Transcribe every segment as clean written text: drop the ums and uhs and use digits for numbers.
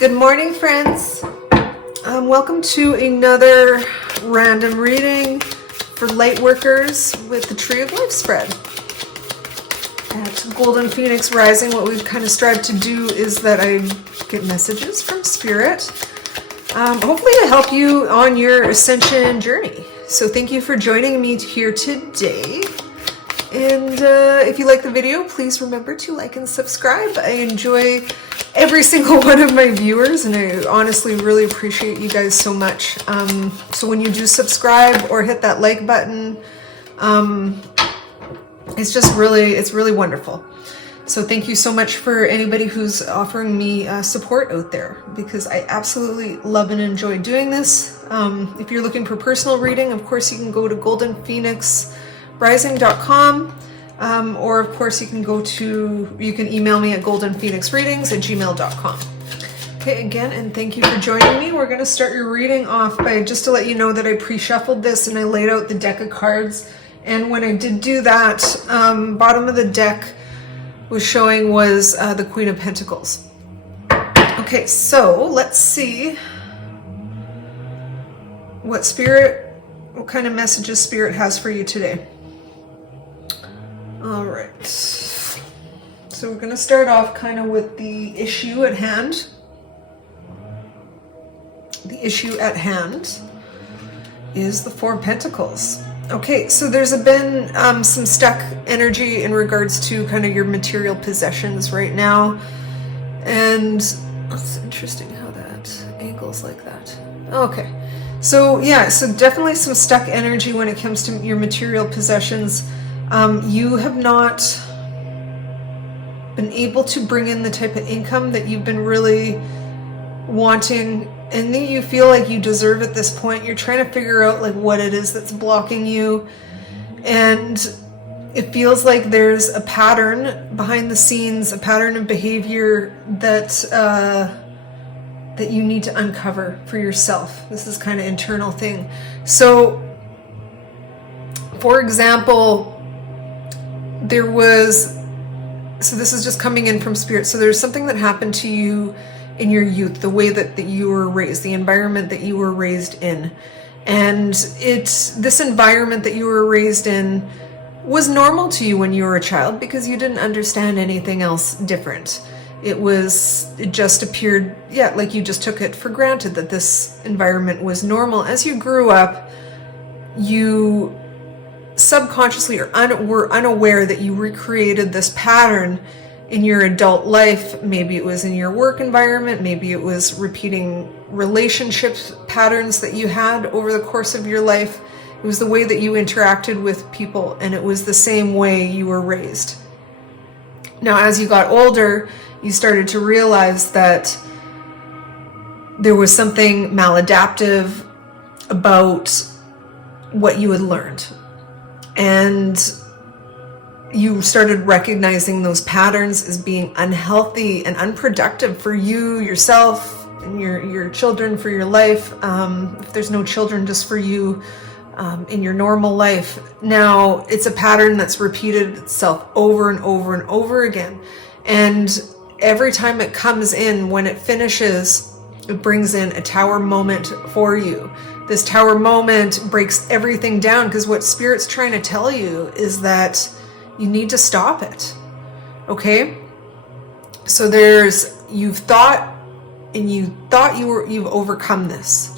Good morning, friends. Welcome to another random reading for light workers with the Tree of Life spread. At Golden Phoenix Rising, what we've kind of strived to do is that I get messages from Spirit, hopefully to help you on your ascension journey. So thank you for joining me here today. And if you like the video, please remember to like and subscribe. I enjoy every single one of my viewers, and I honestly really appreciate you guys so much. So when you do subscribe or hit that like button, it's really wonderful. So thank you so much for anybody who's offering me support out there, because I absolutely love and enjoy doing this. If you're looking for personal reading, of course you can go to goldenphoenixrising.com. Or of course you can email me at goldenphoenixreadings@gmail.com. Okay, again, and thank you for joining me. We're going to start your reading off by, just to let you know that I pre-shuffled this and I laid out the deck of cards. And when I did do that, bottom of the deck was showing was the Queen of Pentacles. Okay, so let's see what kind of messages Spirit has for you today. All right, so we're going to start off kind of with the issue at hand. The issue at hand is the Four of Pentacles. Okay, so there's been some stuck energy in regards to kind of your material possessions right now. And it's interesting how that angles like that. Okay, so yeah, so definitely some stuck energy when it comes to your material possessions. You have not been able to bring in the type of income that you've been really wanting and that you feel like you deserve at this point. You're trying to figure out like what it is that's blocking you, and it feels like there's a pattern behind the scenes, a pattern of behavior that you need to uncover for yourself. This is kind of internal thing. So, for example, so this is just coming in from Spirit. So there's something that happened to you in your youth, the way that you were raised, the environment that you were raised in. And this environment that you were raised in was normal to you when you were a child because you didn't understand anything else different. It just appeared, like you just took it for granted that this environment was normal. As you grew up, you subconsciously were unaware that you recreated this pattern in your adult life. Maybe it was in your work environment, maybe it was repeating relationships patterns that you had over the course of your life. It was the way that you interacted with people, and it was the same way you were raised. Now, as you got older, you started to realize that there was something maladaptive about what you had learned. And you started recognizing those patterns as being unhealthy and unproductive for you, yourself, and your children, for your life. If there's no children, just for you in your normal life. Now, it's a pattern that's repeated itself over and over and over again. And every time it comes in, when it finishes, it brings in a tower moment for you. This tower moment breaks everything down, because what Spirit's trying to tell you is that you need to stop it. Okay? So you've thought you've overcome this,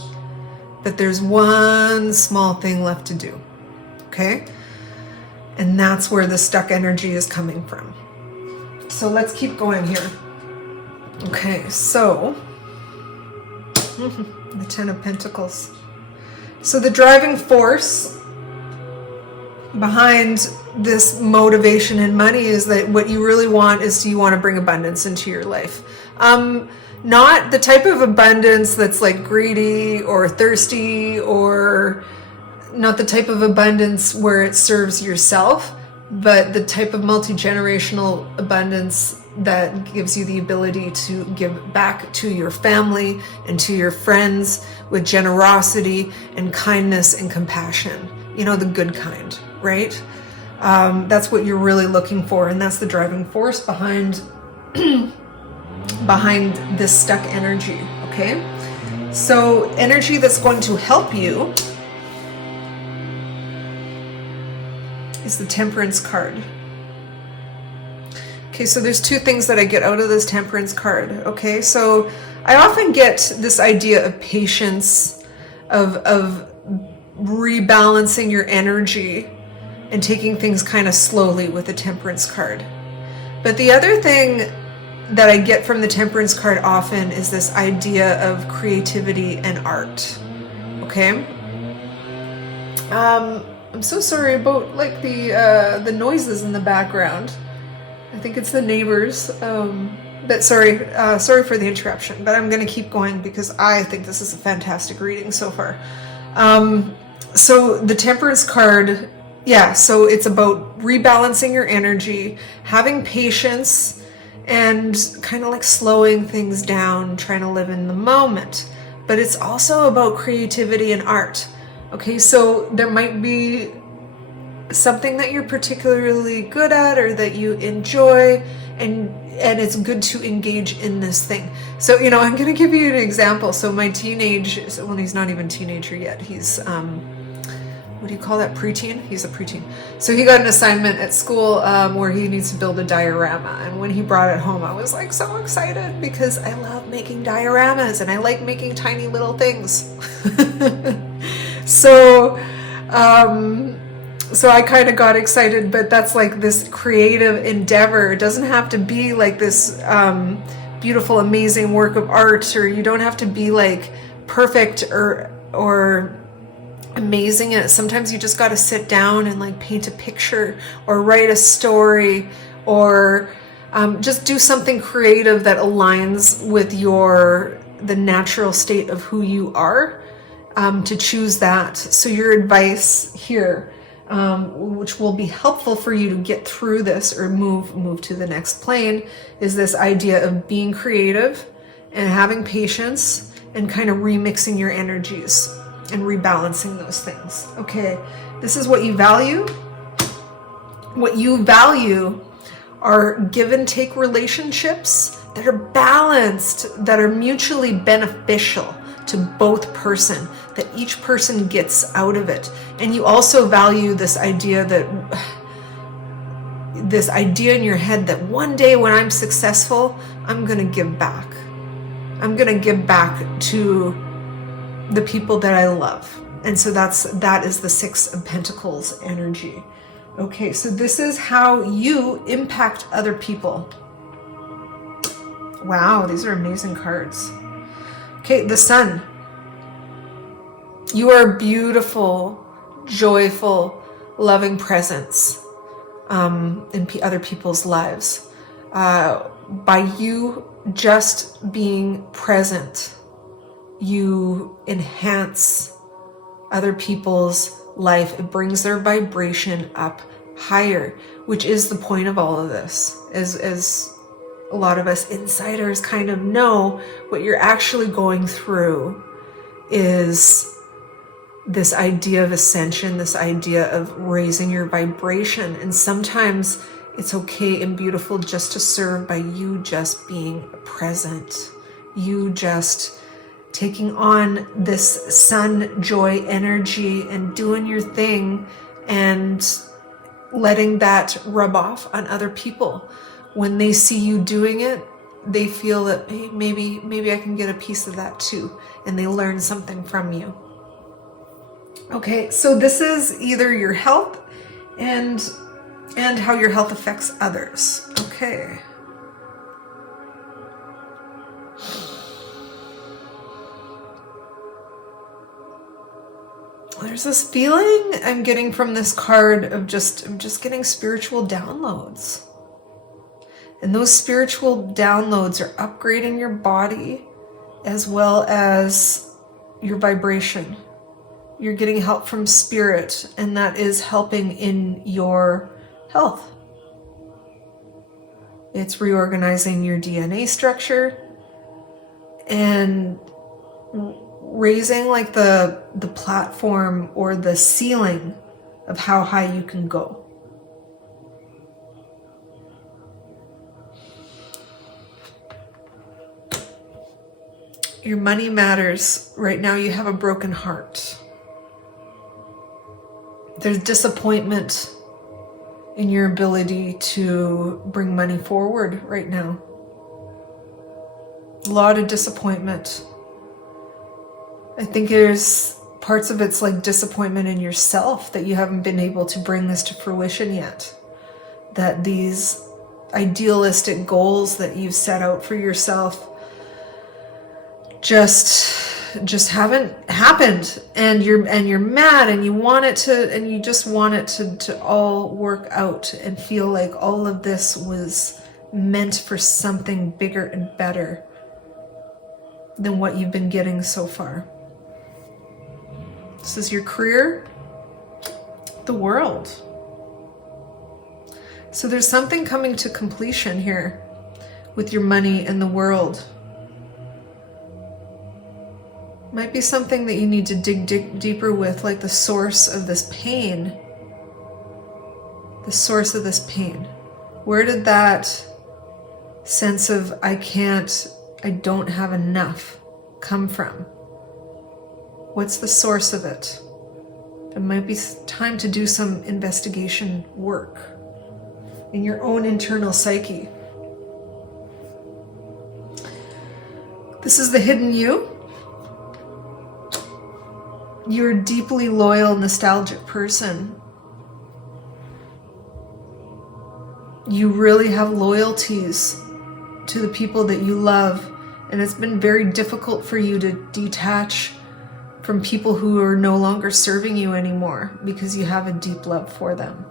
but there's one small thing left to do. Okay? And that's where the stuck energy is coming from. So let's keep going here. Okay, so the Ten of Pentacles. So the driving force behind this motivation in money is that what you really want is, you want to bring abundance into your life. Not the type of abundance that's like greedy or thirsty, or not the type of abundance where it serves yourself, but the type of multi-generational abundance that gives you the ability to give back to your family and to your friends with generosity and kindness and compassion. You know, the good kind, right? That's what you're really looking for, and that's the driving force behind behind this stuck energy, okay? So energy that's going to help you is the Temperance card. Okay, so there's two things that I get out of this Temperance card, okay? So I often get this idea of patience, of rebalancing your energy and taking things kind of slowly with the Temperance card. But the other thing that I get from the Temperance card often is this idea of creativity and art, okay? I'm so sorry about like the noises in the background. I think it's the neighbors. Sorry for the interruption, but I'm going to keep going because I think this is a fantastic reading so far. So the Temperance card, yeah, so it's about rebalancing your energy, having patience, and kind of like slowing things down, trying to live in the moment. But it's also about creativity and art. Okay, so there might be something that you're particularly good at or that you enjoy, and it's good to engage in this thing. So, you know, I'm going to give you an example. So my well, he's not even a teenager yet. He's, what do you call that? Preteen? He's a preteen. So he got an assignment at school where he needs to build a diorama. And when he brought it home, I was like so excited because I love making dioramas and I like making tiny little things. So I kind of got excited, but that's like this creative endeavor. It doesn't have to be like this beautiful, amazing work of art, or you don't have to be like perfect or amazing at it. Sometimes you just got to sit down and like paint a picture or write a story or just do something creative that aligns with the natural state of who you are. To choose that. So your advice here, which will be helpful for you to get through this or move to the next plane, is this idea of being creative and having patience and kind of remixing your energies and rebalancing those things. Okay, this is what you value. What you value are give and take relationships that are balanced, that are mutually beneficial to both person, that each person gets out of it. And you also value this idea in your head that one day when I'm successful, I'm going to give back. I'm going to give back to the people that I love. And so that is the Six of Pentacles energy. Okay, so this is how you impact other people. Wow, these are amazing cards. Okay, the Sun. You are a beautiful, joyful, loving presence in other people's lives. By you just being present, you enhance other people's life. It brings their vibration up higher, which is the point of all of this. As a lot of us insiders kind of know, what you're actually going through is this idea of ascension, this idea of raising your vibration. And sometimes it's okay and beautiful just to serve by you just being present, you just taking on this sun joy energy and doing your thing and letting that rub off on other people. When they see you doing it, they feel that, hey, maybe I can get a piece of that too, and they learn something from you. Okay, so this is either your health and how your health affects others. Okay. There's this feeling I'm getting from this card of just getting spiritual downloads. And those spiritual downloads are upgrading your body as well as your vibration. You're getting help from spirit, and that is helping in your health. It's reorganizing your DNA structure and raising like the platform or the ceiling of how high you can go. Your money matters. Right now you have a broken heart. There's disappointment in your ability to bring money forward right now. A lot of disappointment. I think there's parts of it's like disappointment in yourself that you haven't been able to bring this to fruition yet. That these idealistic goals that you've set out for yourself just haven't happened, and you're mad, and you want it to, and you just want it to all work out and feel like all of this was meant for something bigger and better than what you've been getting so far. This is your career, the world. So there's something coming to completion here with your money and the world. Might be something that you need to dig deeper with, like the source of this pain. The source of this pain. Where did that sense of I don't have enough come from? What's the source of it? It might be time to do some investigation work in your own internal psyche. This is the hidden you. You're a deeply loyal, nostalgic person. You really have loyalties to the people that you love, and it's been very difficult for you to detach from people who are no longer serving you anymore because you have a deep love for them.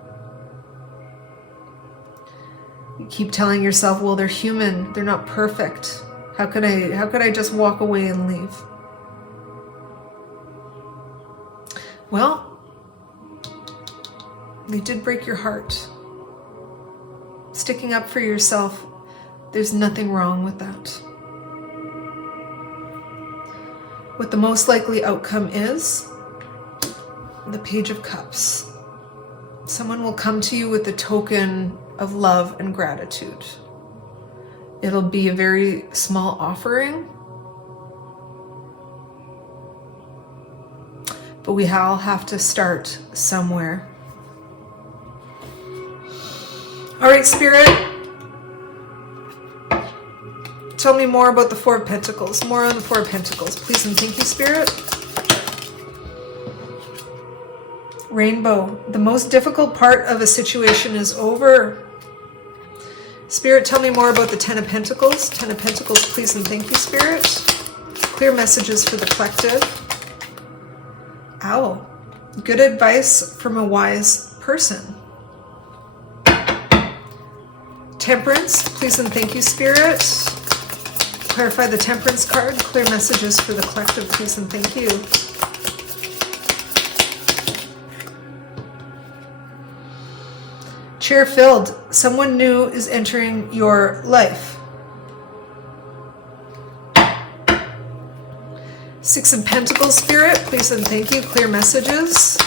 You keep telling yourself, well, they're human, they're not perfect. How could I just walk away and leave? Well, they did break your heart. Sticking up for yourself, there's nothing wrong with that. What the most likely outcome is, the Page of Cups. Someone will come to you with a token of love and gratitude. It'll be a very small offering, but we all have to start somewhere. All right, Spirit. Tell me more about the Four of Pentacles. More on the Four of Pentacles, please and thank you, Spirit. Rainbow. The most difficult part of a situation is over. Spirit, tell me more about the Ten of Pentacles. Ten of Pentacles, please and thank you, Spirit. Clear messages for the collective. Owl. Good advice from a wise person. Temperance, please and thank you, Spirit. Clarify the Temperance card. Clear messages for the collective, please and thank you. Chair filled. Someone new is entering your life. Six of Pentacles, Spirit, please and thank you. Clear messages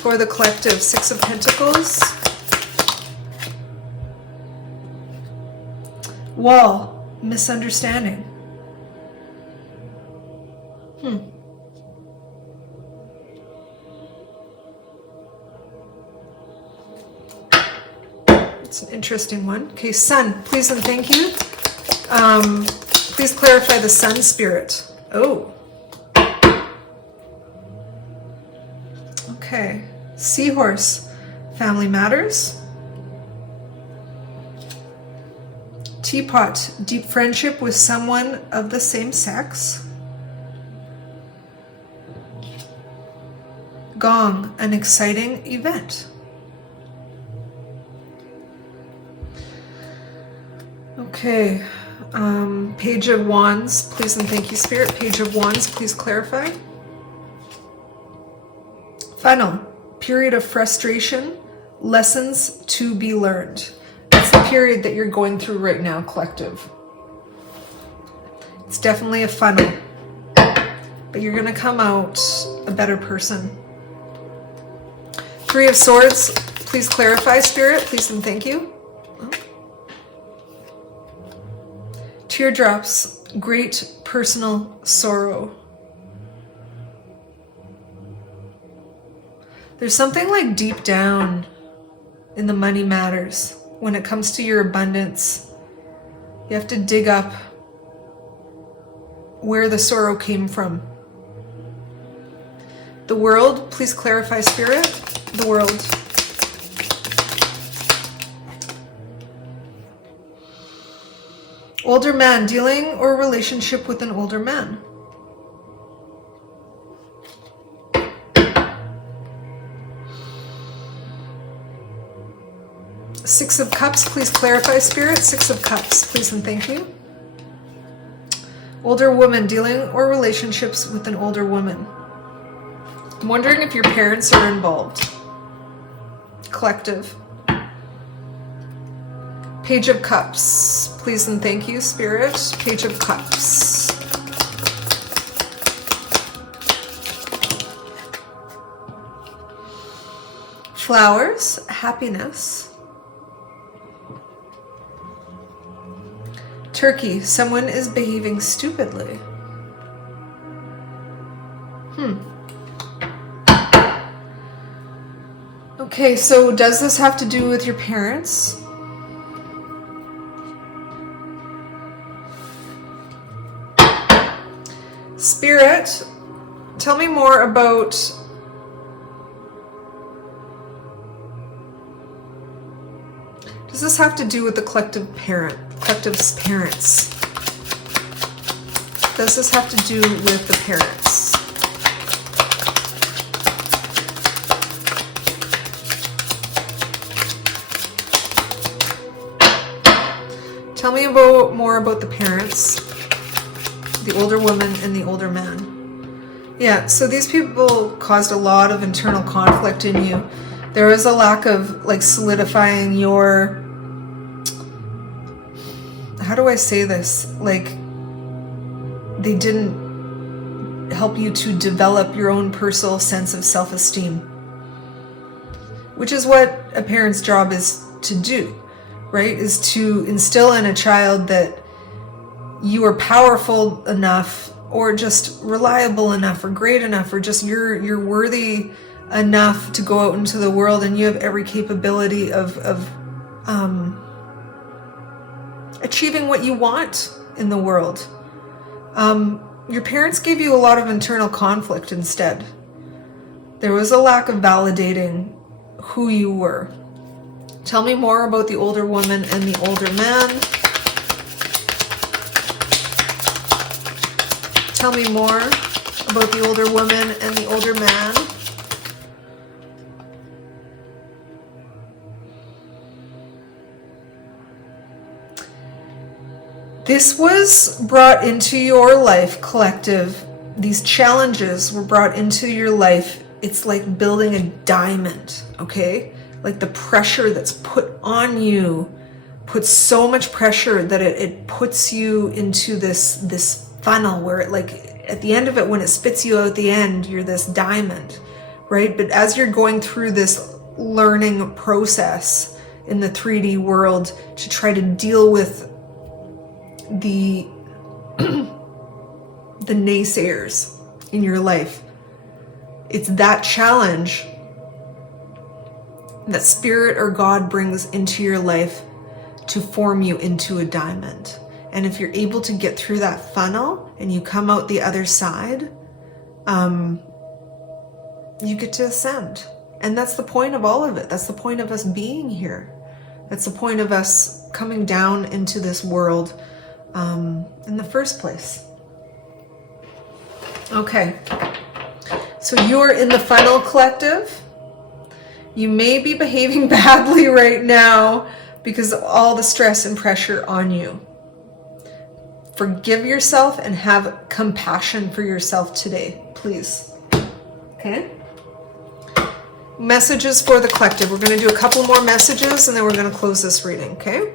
for the collective. Six of Pentacles. Wall. Misunderstanding. It's an interesting one. Okay, Sun, please and thank you. Please clarify the Sun, Spirit. Oh. Okay. Seahorse, family matters. Teapot, deep friendship with someone of the same sex. Gong, an exciting event. Okay, Page of Wands, please and thank you, Spirit. Page of Wands, please clarify. Funnel, period of frustration, lessons to be learned. That's the period that you're going through right now, collective. It's definitely a funnel, but you're going to come out a better person. Three of Swords, please clarify, Spirit, please and thank you. Teardrops, great personal sorrow. There's something like deep down in the money matters when it comes to your abundance. You have to dig up where the sorrow came from. The world, please clarify, Spirit. The world. Older man, dealing or relationship with an older man. Six of Cups, please clarify, Spirit. Six of Cups, please and thank you. Older woman, dealing or relationships with an older woman. I'm wondering if your parents are involved. Collective. Page of Cups, please and thank you, Spirit. Page of Cups. Flowers, happiness. Turkey, someone is behaving stupidly. Okay, so does this have to do with your parents? Spirit, tell me more about does this have to do with the collective's parents? Does this have to do with the parents? Tell me more about the parents, the older woman and the older man. Yeah, so these people caused a lot of internal conflict in you. There was a lack of like solidifying your, how do I say this? Like they didn't help you to develop your own personal sense of self-esteem, which is what a parent's job is to do, right? Is to instill in a child that you are powerful enough or just reliable enough or great enough or just you're worthy enough to go out into the world and you have every capability of achieving what you want in the world. Your parents gave you a lot of internal conflict instead. There was a lack of validating who you were. Tell me more about the older woman and the older man. Tell me more about the older woman and the older man. This was brought into your life, collective. These challenges were brought into your life. It's like building a diamond, okay? Like the pressure that's put on you puts so much pressure that it puts you into this funnel where it, like at the end of it, when it spits you out the end, you're this diamond, right? But as you're going through this learning process in the 3D world to try to deal with the naysayers in your life, it's that challenge that Spirit or God brings into your life to form you into a diamond. And if you're able to get through that funnel and you come out the other side, you get to ascend. And that's the point of all of it. That's the point of us being here. That's the point of us coming down into this world in the first place. Okay. So you're in the funnel, collective. You may be behaving badly right now because of all the stress and pressure on you. Forgive yourself and have compassion for yourself today, please. Okay? Messages for the collective. We're going to do a couple more messages and then we're going to close this reading, okay?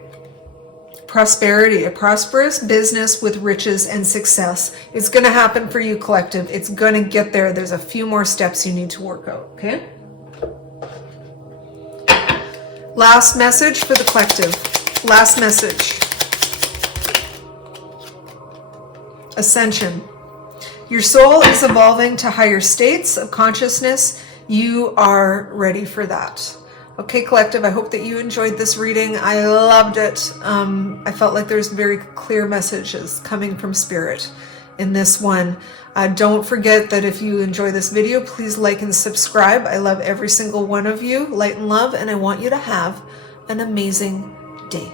Prosperity, a prosperous business with riches and success. It's going to happen for you, collective. It's going to get there. There's a few more steps you need to work out, okay? Last message for the collective. Last message. Ascension. Your soul is evolving to higher states of consciousness. You are ready for that. Okay, collective, I hope that you enjoyed this reading. I loved it. I felt like there's very clear messages coming from Spirit in this one. Don't forget that if you enjoy this video, please like and subscribe. I love every single one of you. Light and love, and I want you to have an amazing day.